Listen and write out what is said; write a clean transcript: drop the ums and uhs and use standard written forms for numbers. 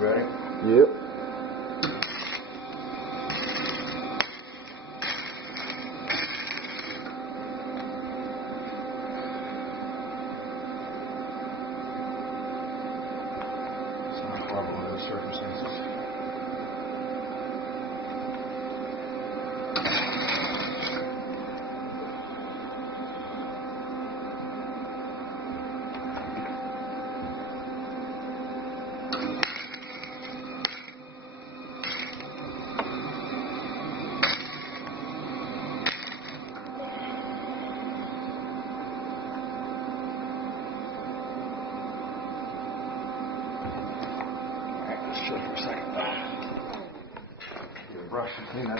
Ready? Yep. It's not horrible under those circumstances. Just chill for a second. Get a brush to clean that up.